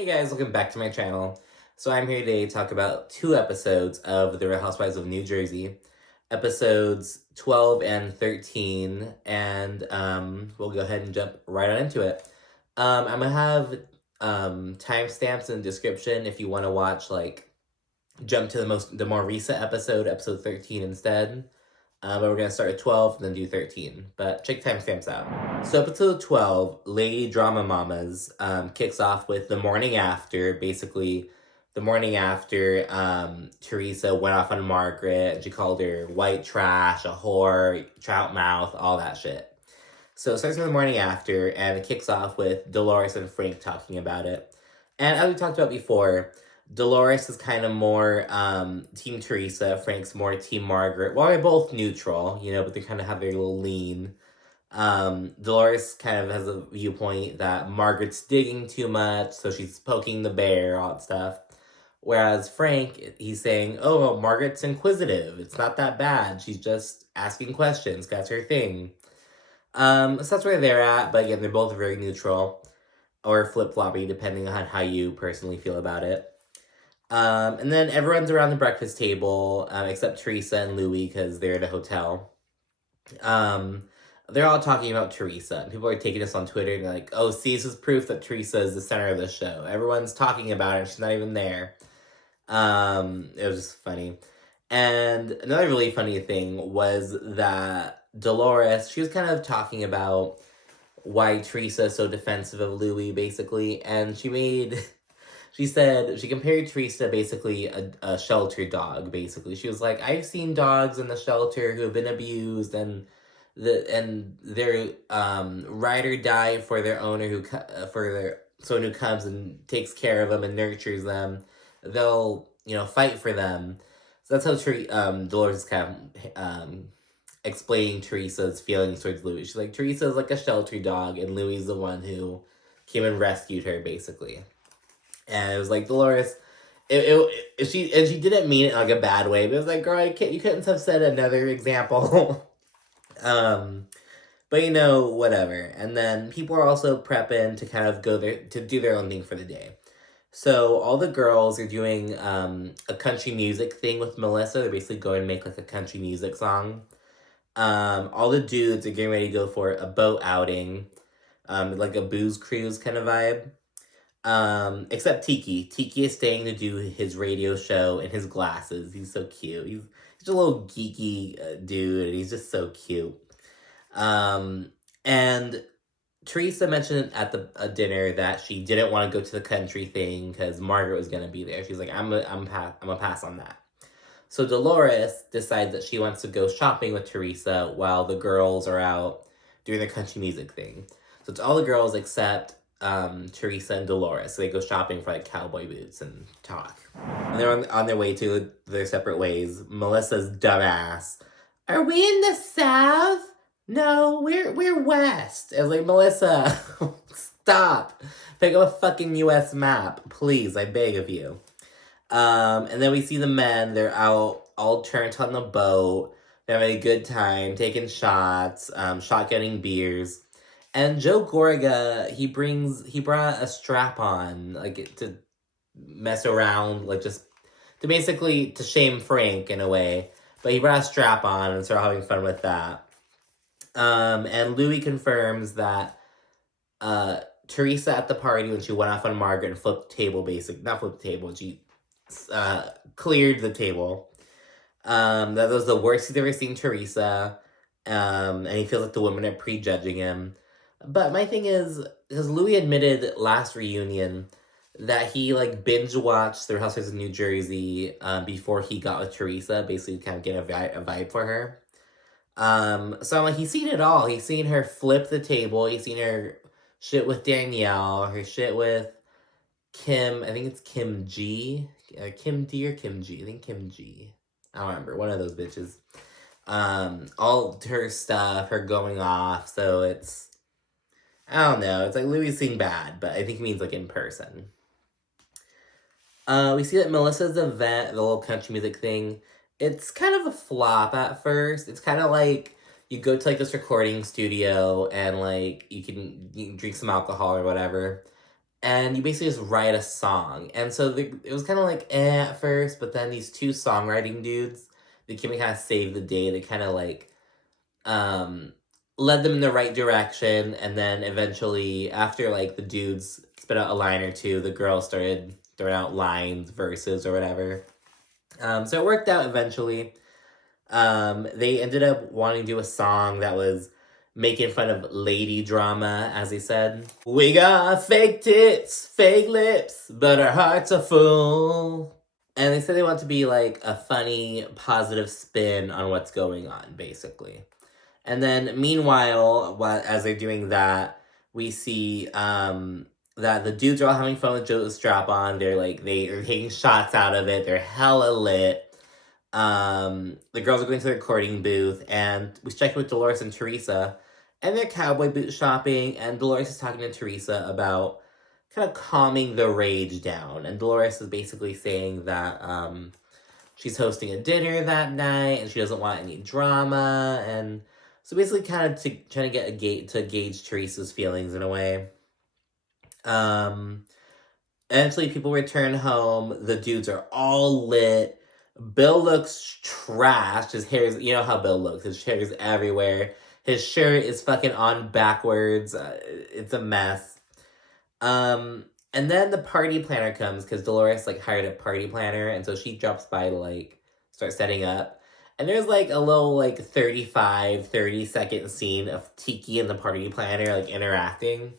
Hey guys, welcome back to my channel. So I'm here today to talk about 2 episodes of The Real Housewives of New Jersey, episodes 12 and 13, and we'll go ahead and jump right on into it. I'm gonna have timestamps in the description if you want to watch, jump to the more recent episode 13 instead. But we're gonna start at 12 and then do 13. But check timestamps out. So episode 12, Lady Drama Mamas, kicks off with the morning after. Basically, the morning after Teresa went off on Margaret and she called her white trash, a whore, trout mouth, all that shit. So it starts with the morning after, and it kicks off with Dolores and Frank talking about it. And as we talked about before, Dolores is kind of more Team Teresa. Frank's more Team Margaret. Well, they're both neutral, but they kind of have their little lean. Dolores kind of has a viewpoint that Margaret's digging too much, so she's poking the bear, all that stuff. Whereas Frank, he's saying, oh, well, Margaret's inquisitive. It's not that bad. She's just asking questions. That's her thing. So that's where they're at. But again, they're both very neutral or flip-floppy, depending on how you personally feel about it. And then everyone's around the breakfast table, except Teresa and Louie, because they're at a hotel. They're all talking about Teresa. People are taking this on Twitter and like, oh, see, this is proof that Teresa is the center of the show. Everyone's talking about her, she's not even there. It was just funny. And another really funny thing was that Dolores, she was kind of talking about why Teresa is so defensive of Louie, basically, and she said, she compared Teresa to basically a shelter dog, basically. She was like, I've seen dogs in the shelter who have been abused and their ride or die for their owner someone who comes and takes care of them and nurtures them. They'll, fight for them. So that's how Dolores is kind of explaining Teresa's feelings towards Louis. She's like, Teresa's like a shelter dog, and Louis the one who came and rescued her, basically. And it was like, Dolores, she didn't mean it in like a bad way, but it was like, girl, you couldn't have said another example. But whatever. And then people are also prepping to kind of go there to do their own thing for the day. So all the girls are doing a country music thing with Melissa. They're basically going to make like a country music song. All the dudes are getting ready to go for a boat outing, like a booze cruise kind of vibe. Except Tiki. Tiki is staying to do his radio show in his glasses. He's so cute. He's a little geeky dude, and he's just so cute. And Teresa mentioned at the dinner that she didn't want to go to the country thing because Margaret was gonna be there. She's like, I'm a pass on that. So Dolores decides that she wants to go shopping with Teresa while the girls are out doing the country music thing. So it's all the girls except Teresa and Dolores. So they go shopping for like cowboy boots and talk. And they're on their way to their separate ways. Melissa's dumbass. Are we in the South? No, we're West. I was like, Melissa, stop. Pick up a fucking US map, please. I beg of you. And then we see the men. They're out all turned on the boat. They're having a good time, taking shots, shotgunning beers. And Joe Gorga, he brought a strap on, like, to mess around, like, just to shame Frank in a way. But he brought a strap on and started having fun with that. And Louis confirms that Teresa at the party, when she went off on Margaret and flipped the table, not flipped the table, she cleared the table. That was the worst he's ever seen Teresa. And he feels like the women are prejudging him. But my thing is, because Louis admitted last reunion that he binge watched The Housewives of New Jersey before he got with Teresa, basically kind of get a vibe for her. So I'm like, he's seen it all. He's seen her flip the table. He's seen her shit with Danielle, her shit with Kim. I think it's Kim G. Kim D or Kim G. I think Kim G. I don't remember. One of those bitches. All her stuff, her going off. So it's, I don't know. It's like Louis seen bad, but I think he means in person. We see that Melissa's event, the little country music thing, it's kind of a flop at first. It's kind of like you go to this recording studio and you can drink some alcohol or whatever. and you basically just write a song. And so it was kind of like at first, but then these two songwriting dudes, they came and kind of saved the day. They kind of like um led them in the right direction, and then eventually, after like the dudes spit out a line or two, the girls started throwing out lines, verses, or whatever. So it worked out eventually. They ended up wanting to do a song that was making fun of lady drama, as they said. We got fake tits, fake lips, but our hearts are full. And they said they want to be like a funny, positive spin on what's going on, basically. And then meanwhile, as they're doing that, we see that the dudes are all having fun with Joe's strap on. They're taking shots out of it. They're hella lit. The girls are going to the recording booth, and we check with Dolores and Teresa, and they're cowboy boot shopping, and Dolores is talking to Teresa about kind of calming the rage down. And Dolores is basically saying that she's hosting a dinner that night, and she doesn't want any drama, and so basically kind of trying to get to gauge Teresa's feelings in a way. Eventually people return home. The dudes are all lit. Bill looks trashed. His hair is, you know how Bill looks. His hair is everywhere. His shirt is fucking on backwards. It's a mess. And then the party planner comes, because Dolores like hired a party planner, and so she drops by to like start setting up. And there's like a little like 30-second scene of Tiki and the party planner like interacting.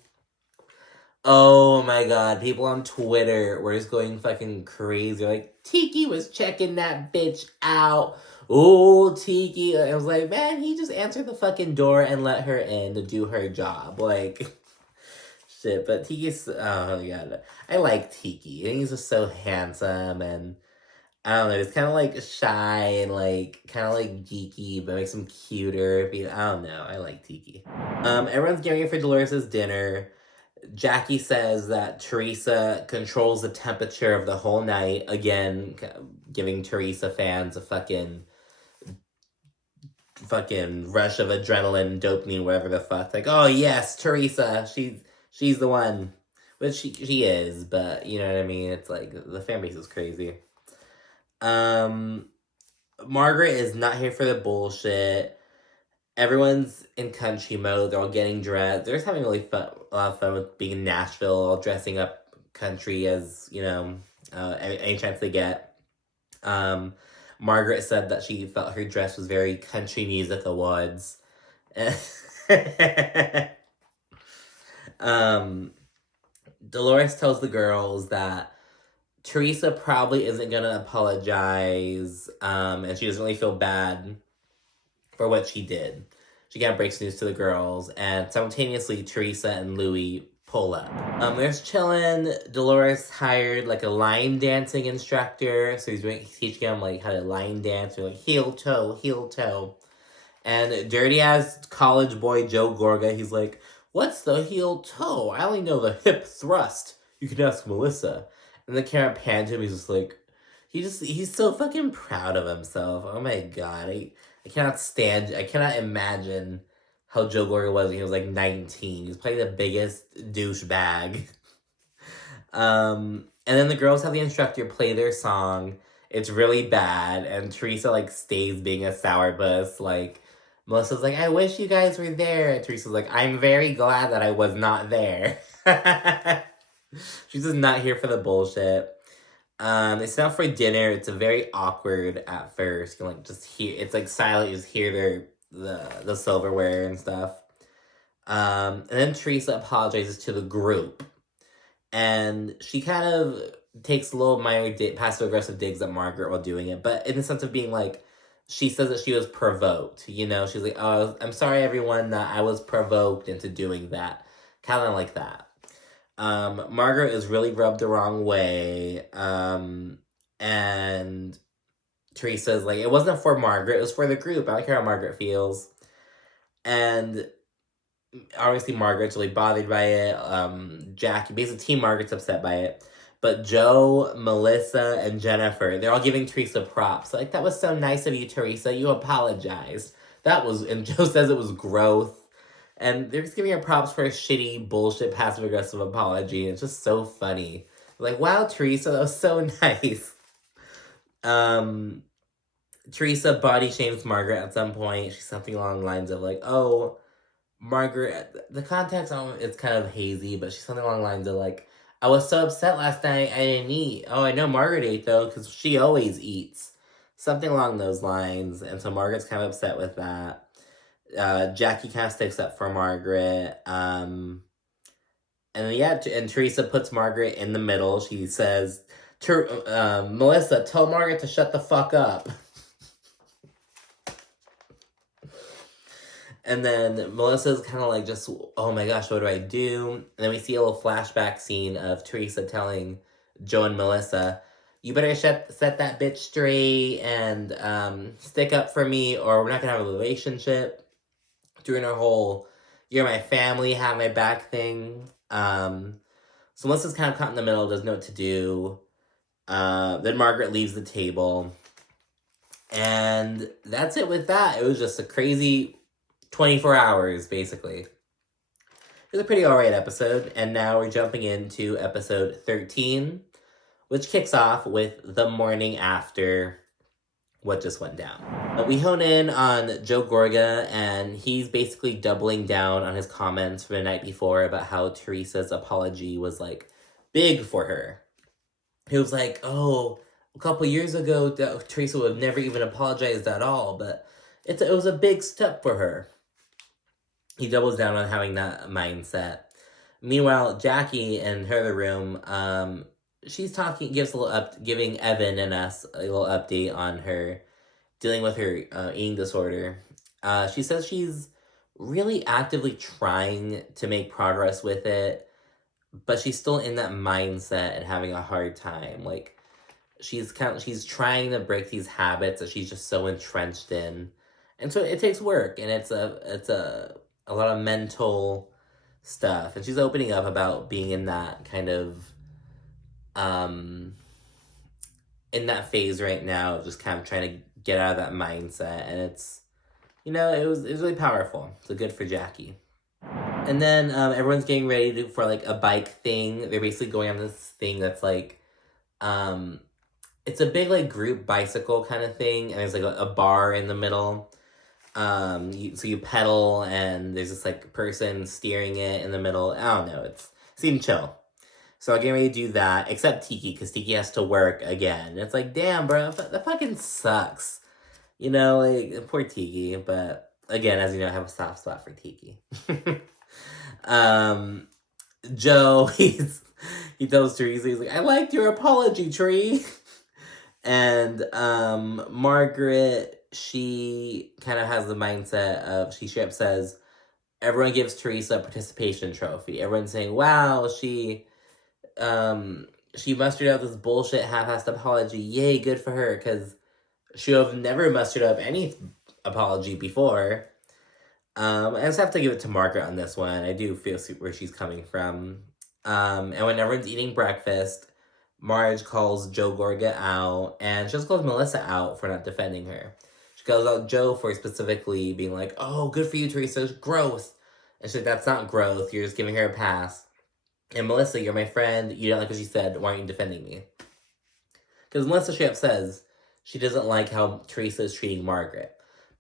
Oh my god, people on Twitter were just going fucking crazy. Like, Tiki was checking that bitch out. Oh, Tiki. I was like, man, he just answered the fucking door and let her in to do her job. Like, shit. But Tiki's, oh my god. I like Tiki. I think he's just so handsome, and I don't know, he's kind of like shy and like kind of like geeky, but makes him cuter. I don't know. I like Tiki. Everyone's getting ready for Dolores' dinner. Jackie says that Teresa controls the temperature of the whole night. Again, giving Teresa fans a fucking rush of adrenaline, dopamine, whatever the fuck. Like, oh yes, Teresa, she's the one. Which she is, but you know what I mean? It's like, the fan base is crazy. Margaret is not here for the bullshit. Everyone's in country mode. They're all getting dressed. They're just having a lot of fun with being in Nashville, all dressing up country as, you know, any chance they get. Margaret said that she felt her dress was very country music awards. Dolores tells the girls that Teresa probably isn't gonna apologize, and she doesn't really feel bad for what she did. She kind of breaks news to the girls, and simultaneously Teresa and Louis pull up. They're just chilling. Dolores hired like a line dancing instructor, so he's teaching them like how to line dance, or like heel toe, heel toe. And dirty ass college boy Joe Gorga, he's like, "What's the heel toe? I only know the hip thrust. You can ask Melissa." And the camera panned to him. He's just like, he's so fucking proud of himself. Oh my god, I cannot imagine how Joe Gorga was when he was like 19. He was probably the biggest douchebag. And then the girls have the instructor play their song. It's really bad, and Teresa like stays being a sourpuss. Like, Melissa's like, "I wish you guys were there." And Teresa's like, "I'm very glad that I was not there." She's just not here for the bullshit. They sit down for dinner. It's a very awkward at first. You can like just hear, it's like silent. You just hear the silverware and stuff. And then Teresa apologizes to the group, and she kind of takes a little minor passive aggressive digs at Margaret while doing it, but in the sense of being like, she says that she was provoked. You know, she's like, "Oh, I'm sorry, everyone, that I was provoked into doing that." Kind of like that. Margaret is really rubbed the wrong way. And Teresa's like, "It wasn't for Margaret, it was for the group. I don't care how Margaret feels." And obviously Margaret's really bothered by it. Jackie, basically Team Margaret's upset by it. But Joe, Melissa, and Jennifer, they're all giving Teresa props. Like, "That was so nice of you, Teresa. You apologized." And Joe says it was growth. And they're just giving her props for a shitty, bullshit, passive-aggressive apology. And it's just so funny. Like, wow, Teresa, that was so nice. Teresa body shames Margaret at some point. She's something along the lines of, like, oh, Margaret, the context on it's kind of hazy, but she's something along the lines of, like, I was so upset last night I didn't eat. Oh, I know Margaret ate, though, because she always eats. Something along those lines. And so Margaret's kind of upset with that. Jackie kind of sticks up for Margaret. And yeah, and Teresa puts Margaret in the middle. She says, Melissa, tell Margaret to shut the fuck up. And then Melissa's kind of like, just, oh my gosh, what do I do? And then we see a little flashback scene of Teresa telling Joe and Melissa, you better set that bitch straight and stick up for me or we're not going to have a relationship. Doing her whole, you're my family, have my back thing. So Melissa's kind of caught in the middle, doesn't know what to do. Then Margaret leaves the table. And that's it with that. It was just a crazy 24 hours, basically. It was a pretty alright episode, and now we're jumping into episode 13, which kicks off with the morning after what just went down. We hone in on Joe Gorga, and he's basically doubling down on his comments from the night before about how Teresa's apology was, like, big for her. He was like, oh, a couple years ago, Teresa would have never even apologized at all, but it was a big step for her. He doubles down on having that mindset. Meanwhile, Jackie in her other room, she's giving Evan and us a little update on her dealing with her eating disorder. She says she's really actively trying to make progress with it, but she's still in that mindset and having a hard time. Like, she's trying to break these habits that she's just so entrenched in. And so it takes work, and it's a lot of mental stuff. And she's opening up about being in that kind of in that phase right now, just kind of trying to get out of that mindset. And it's, it was really powerful. So good for Jackie. And then everyone's getting ready for like a bike thing. They're basically going on this thing that's like, it's a big like group bicycle kind of thing, and there's like a bar in the middle. So you pedal, and there's this like person steering it in the middle. I don't know. It seemed chill. So I'm getting ready to do that, except Tiki, because Tiki has to work again. It's like, damn, bro, that fucking sucks. Like, poor Tiki. But again, as you know, I have a soft spot for Tiki. Joe, he tells Teresa, he's like, I liked your apology, Tree. And Margaret, she kind of has the mindset of, she straight up says, everyone gives Teresa a participation trophy. Everyone's saying, wow, she mustered out this bullshit half-assed apology. Yay, good for her, because she would have never mustered up any apology before. I just have to give it to Margaret on this one. I do feel where she's coming from. And when everyone's eating breakfast, Marge calls Joe Gorga out, and she just calls Melissa out for not defending her. She calls out Joe for specifically being like, oh, good for you, Teresa, growth. And she's like, that's not growth, you're just giving her a pass. And Melissa, you're my friend, you don't like what she said, why aren't you defending me? Because Melissa straight up says she doesn't like how Teresa is treating Margaret.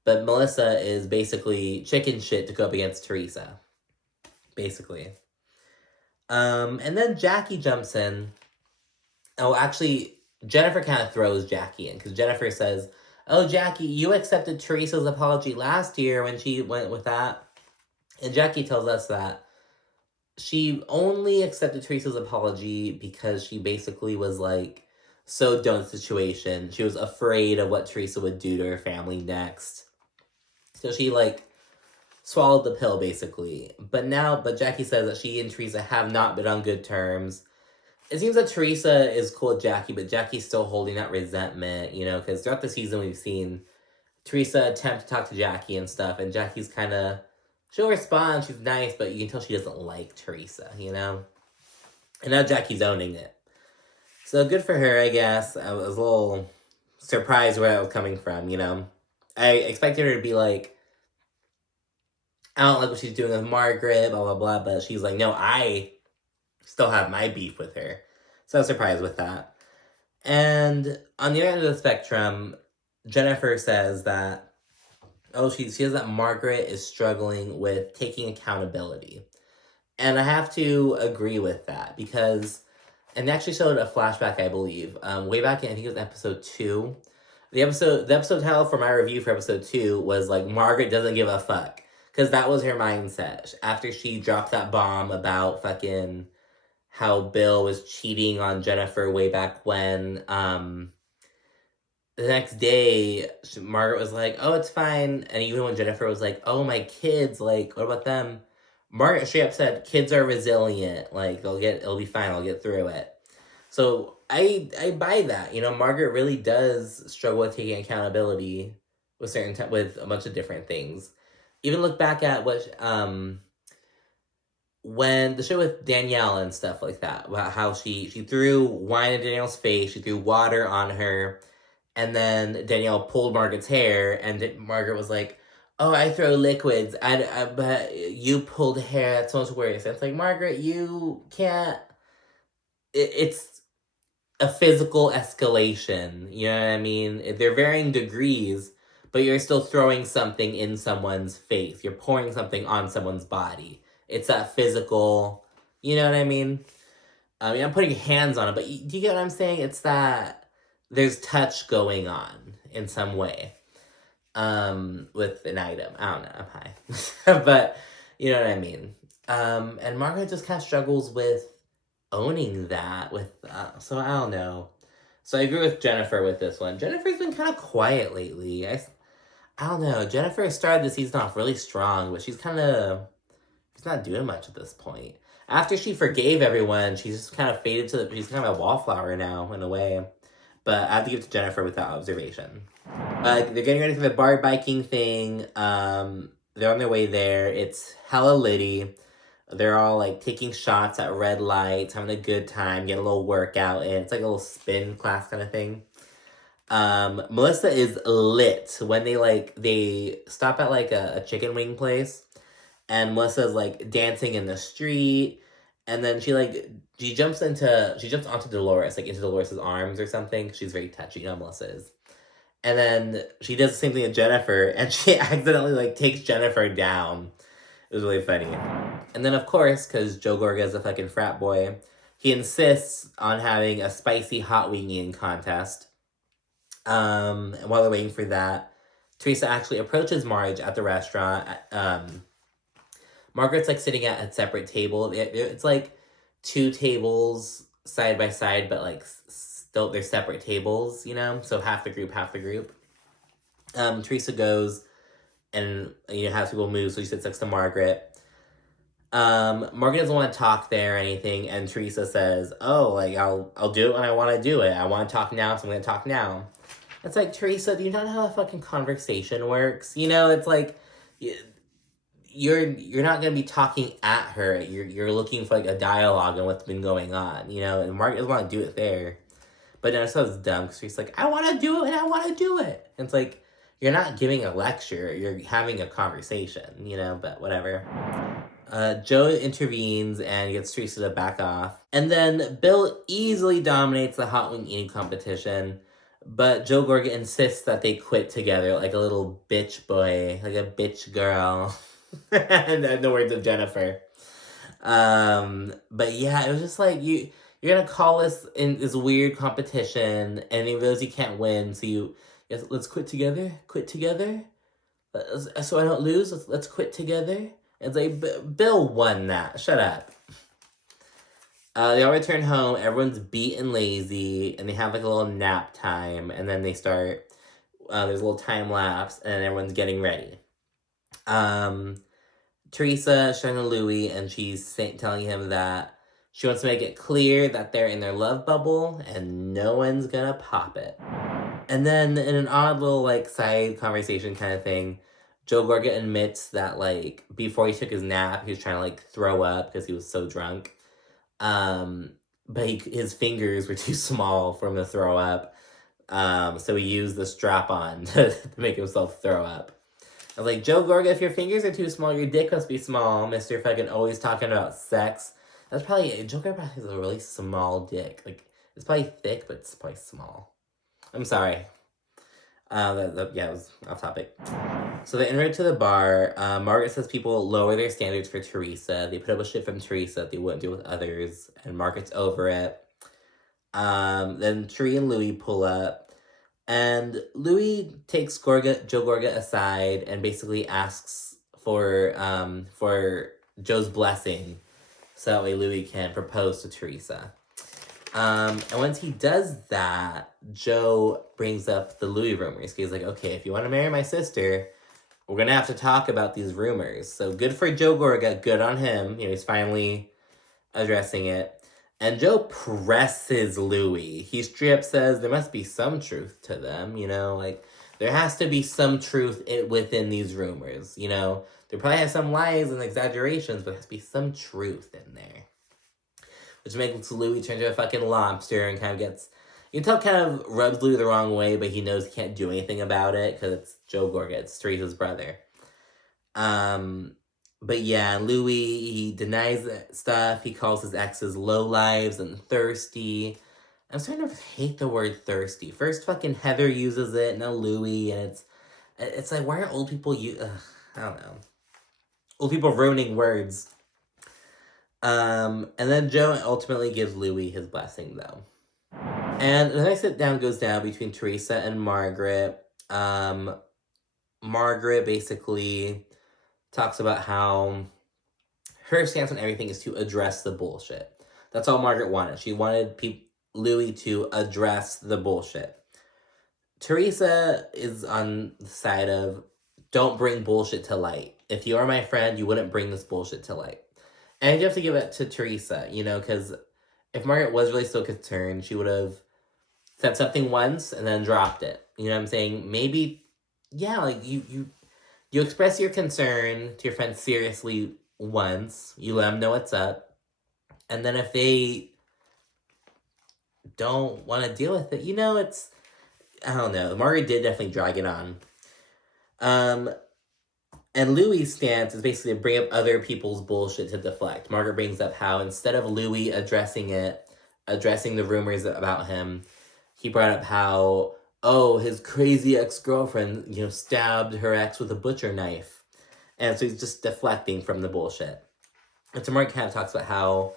But Melissa is basically chicken shit to go up against Teresa. Basically. And then Jackie jumps in. Oh, actually, Jennifer kind of throws Jackie in, because Jennifer says, oh, Jackie, you accepted Teresa's apology last year when she went with that. And Jackie tells us that she only accepted Teresa's apology because she basically was, like, so done with the situation. She was afraid of what Teresa would do to her family next. So she, like, swallowed the pill, basically. But Jackie says that she and Teresa have not been on good terms. It seems that Teresa is cool with Jackie, but Jackie's still holding that resentment, because throughout the season we've seen Teresa attempt to talk to Jackie and stuff, and Jackie's kind of, she'll respond, she's nice, but you can tell she doesn't like Teresa, And now Jackie's owning it. So good for her, I guess. I was a little surprised where that was coming from, I expected her to be like, I don't like what she's doing with Margaret, blah, blah, blah. But she's like, no, I still have my beef with her. So I was surprised with that. And on the other end of the spectrum, Jennifer says that, she says that Margaret is struggling with taking accountability. And I have to agree with that because, and they actually showed a flashback, I believe, way back in, I think it was episode 2. The episode title for my review for episode 2 was like, Margaret doesn't give a fuck. Because that was her mindset. After she dropped that bomb about fucking how Bill was cheating on Jennifer way back when, the next day, Margaret was like, oh, it's fine. And even when Jennifer was like, oh, my kids, like, what about them? Margaret straight up said, kids are resilient. Like, it'll be fine. I'll get through it. So I buy that. Margaret really does struggle with taking accountability with with a bunch of different things. Even look back at when the show with Danielle and stuff like that, about how she threw wine in Danielle's face, she threw water on her, and then Danielle pulled Margaret's hair, and Margaret was like, oh, I throw liquids, but you pulled hair, that's so much worse. And it's like, Margaret, you can't, it's a physical escalation, you know what I mean? They're varying degrees, but you're still throwing something in someone's face. You're pouring something on someone's body. It's that physical, you know what I mean? I mean, I'm putting hands on it, but do you get what I'm saying? It's that there's touch going on in some way with an item. I don't know, I'm high. But you know what I mean? And Margaret just kind of struggles with owning that so I don't know. So I agree with Jennifer with this one. Jennifer's been kind of quiet lately. I don't know. Jennifer started the season off really strong, but she's not doing much at this point. After she forgave everyone, she's just kind of she's kind of a wallflower now, in a way. But I have to give it to Jennifer with that observation. They're getting ready for the bar biking thing. They're on their way there. It's hella litty. They're all like taking shots at red lights, having a good time, getting a little workout in. It's like a little spin class kind of thing. Melissa is lit when they stop at like a chicken wing place, and Melissa's like dancing in the street, and then she jumps onto Dolores, like into Dolores' arms or something. She's very touchy, Melissa is. And then she does the same thing to Jennifer, and she accidentally like takes Jennifer down. It was really funny. And then, of course, because Joe Gorga is a fucking frat boy, he insists on having a spicy hot wing eating contest. And while they're waiting for that, Teresa actually approaches Marge at the restaurant. Margaret's like sitting at a separate table. It's like 2 tables side by side, but like still they're separate tables, So half the group, half the group. Teresa goes and has people move, so she sits next to Margaret. Margaret doesn't want to talk there or anything, and Teresa says, oh, like, I'll do it when I want to do it. I want to talk now, so I'm going to talk now. It's like, Teresa, do you not know how a fucking conversation works? It's like, you're not going to be talking at her. You're looking for, like, a dialogue on what's been going on, and Margaret doesn't want to do it there. But then it's dumb, because Teresa's like, I want to do it, and I want to do it. And it's like, you're not giving a lecture, you're having a conversation, but whatever. Joe intervenes and gets Teresa to back off. And then Bill easily dominates the hot wing eating competition, but Joe Gorga insists that they quit together like a little bitch boy, like a bitch girl. And the words of Jennifer. But yeah, it was just like, you're gonna call us in this weird competition, and he realizes you can't win, so let's quit together, so I don't lose, let's quit together. It's like, Bill won that. Shut up. They all return home. Everyone's beat and lazy. And they have like a little nap time. And then they start. There's a little time lapse. And everyone's getting ready. Teresa showing to Louis. And she's telling him that she wants to make it clear that they're in their love bubble. And no one's gonna pop it. And then in an odd little like side conversation kind of thing, Joe Gorga admits that, like, before he took his nap, he was trying to, like, throw up because he was so drunk. But his fingers were too small for him to throw up. So he used the strap-on to make himself throw up. was like, Joe Gorga, if your fingers are too small, your dick must be small, Mr. fucking always talking about sex. That's probably, Joe Gorga probably has a really small dick. Like, it's probably thick, but it's probably small. I'm sorry. It was off topic. So they enter to the bar. Margaret says people lower their standards for Teresa. They put up with shit from Teresa that they wouldn't do with others, and Margaret's over it. Then Tree and Louis pull up, and Louis takes Joe Gorga aside and basically asks for Joe's blessing, so that way Louis can propose to Teresa. And once he does that, Joe brings up the Louis rumors. He's like, okay, if you want to marry my sister, we're going to have to talk about these rumors. So good for Joe Gorga. Good on him. He's finally addressing it. And Joe presses Louis. He straight up says there must be some truth to them. Like there has to be some truth within these rumors. There probably have some lies and exaggerations, but there has to be some truth in there. Which makes Louis turn into a fucking lobster and kind of gets... You can tell kind of rubs Louis the wrong way, but he knows he can't do anything about it because it's Joe Gorga. It's Teresa's brother. But yeah, Louis, he denies stuff. He calls his exes lowlives and thirsty. I'm starting to hate the word thirsty. First fucking Heather uses it, now Louis, and it's like, why are old people I don't know. Old people ruining words. And then Joe ultimately gives Louis his blessing, though. And the next sit down goes down between Teresa and Margaret. Margaret basically talks about how her stance on everything is to address the bullshit. That's all Margaret wanted. She wanted Louis to address the bullshit. Teresa is on the side of, don't bring bullshit to light. If you are my friend, you wouldn't bring this bullshit to light. And you have to give it to Teresa, because if Margaret was really so concerned, she would have said something once and then dropped it. You know what I'm saying? Maybe, yeah, like you express your concern to your friends seriously once. You let them know what's up. And then if they don't want to deal with it, it's... I don't know. Margaret did definitely drag it on. And Louis' stance is basically to bring up other people's bullshit to deflect. Margaret brings up how instead of Louis addressing the rumors about him, he brought up how, his crazy ex-girlfriend, stabbed her ex with a butcher knife. And so he's just deflecting from the bullshit. And so Margaret kind of talks about how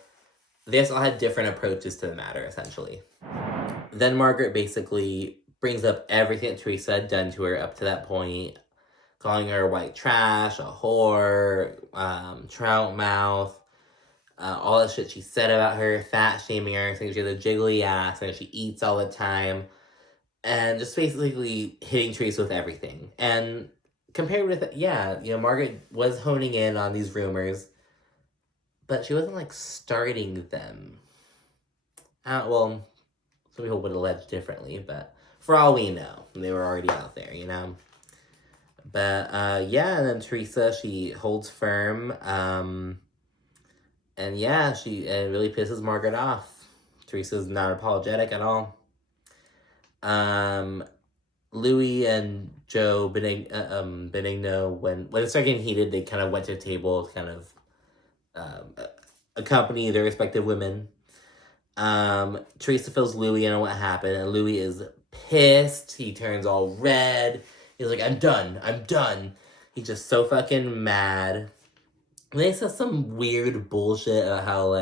they all had different approaches to the matter, essentially. Then Margaret basically brings up everything that Teresa had done to her up to that point, calling her white trash, a whore, trout mouth, all the shit she said about her, fat shaming her, saying she has a jiggly ass, and she eats all the time, and just basically hitting Teresa with everything. And compared with, Margaret was honing in on these rumors, but she wasn't, starting them. Some people would allege differently, but for all we know, they were already out there, But, and then Teresa, she holds firm, and it really pisses Margaret off. Teresa's not apologetic at all. Louis and Joe Benigno, when it started getting heated, they kind of went to a table to kind of accompany their respective women. Teresa fills Louis in on what happened, and Louis is pissed. He turns all red. He's like, I'm done. He's just so fucking mad. And they said some weird bullshit about how,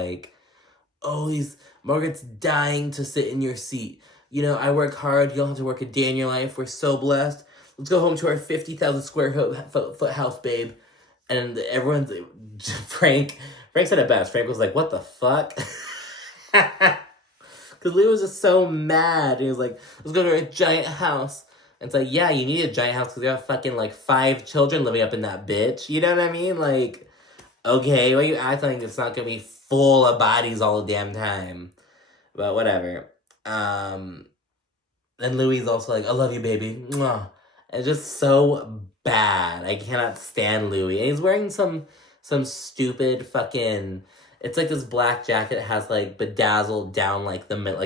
Margaret's dying to sit in your seat. I work hard. You don't have to work a day in your life. We're so blessed. Let's go home to our 50,000 square foot house, babe. And everyone's... Frank said it best. Frank was like, what the fuck? Because Lou was just so mad. He was like, let's go to a giant house. And it's like, yeah, you need a giant house because you have fucking 5 children living up in that bitch. You know what I mean? Okay, why you acting like it's not going to be full of bodies all the damn time? But whatever. Then Louis is also like, I love you, baby. Mwah. It's just so bad. I cannot stand Louis. And he's wearing some stupid fucking... It's this black jacket that has bedazzled down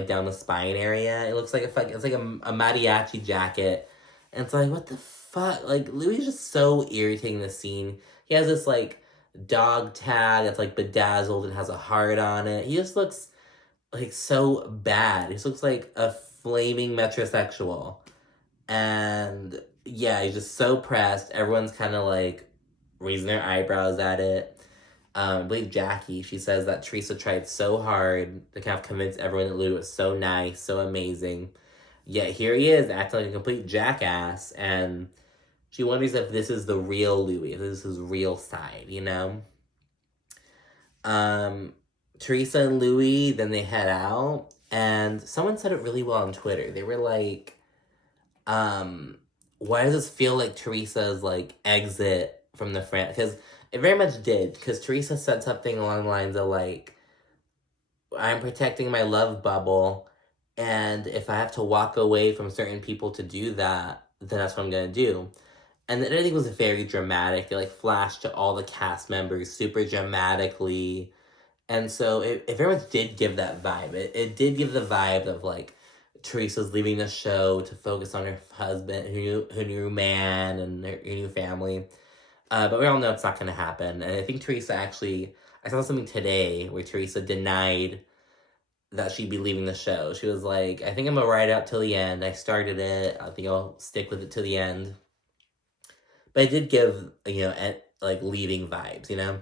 down the spine area. It looks like it's like a mariachi jacket. And it's like, what the fuck, like, Louis is just so irritating this scene. He has this, like, dog tag that's, like, bedazzled and has a heart on it. He just looks, like, so bad. He just looks like a flaming metrosexual. And, yeah, he's just so pressed. Everyone's kind of, like, raising their eyebrows at it. I believe Jackie, she says that Teresa tried so hard to kind of convince everyone that Louis was so nice, so amazing. Yet here he is, acting like a complete jackass, and she wonders if this is the real Louis, if this is his real side, you know? Teresa and Louis, then they head out, and someone said it really well on Twitter. They were like, why does this feel like Teresa's, like, exit from the franchise? Because it very much did, because Teresa said something along the lines of, like, I'm protecting my love bubble, and if I have to walk away from certain people to do that, then that's what I'm gonna do. And the editing was very dramatic. It, like, flashed to all the cast members super dramatically. And so it very much did give that vibe. It did give the vibe of, like, Teresa's leaving the show to focus on her husband, her new man, and her new family. But we all know it's not going to happen. And I think Teresa actually... I saw something today where Teresa denied that she'd be leaving the show. She was like, I think I'm going to ride out till the end. I started it. I think I'll stick with it to the end. But it did give, you know, like, leaving vibes, you know?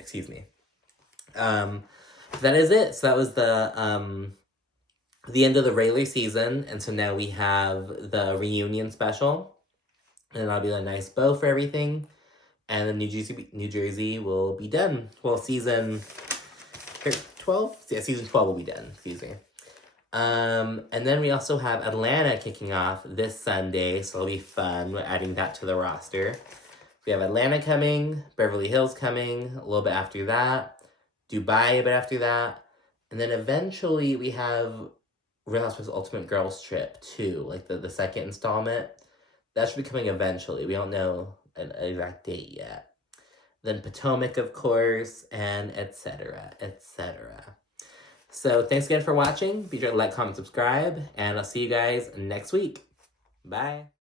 Excuse me. That is it. So that was the end of the regular season. And so now we have the reunion special. And that'll be a nice bow for everything. And then New Jersey will be done. Well, season 12? Yeah, season 12 will be done. Excuse me. And then we also have Atlanta kicking off this Sunday, so it'll be fun. We're adding that to the roster. We have Atlanta coming, Beverly Hills coming, a little bit after that, Dubai a bit after that, and then eventually we have Real Housewives Ultimate Girls Trip 2, like the second installment. That should be coming eventually. We don't know an exact date yet. Then Potomac, of course, and etc., etc. So thanks again for watching. Be sure to like, comment, subscribe, and I'll see you guys next week. Bye.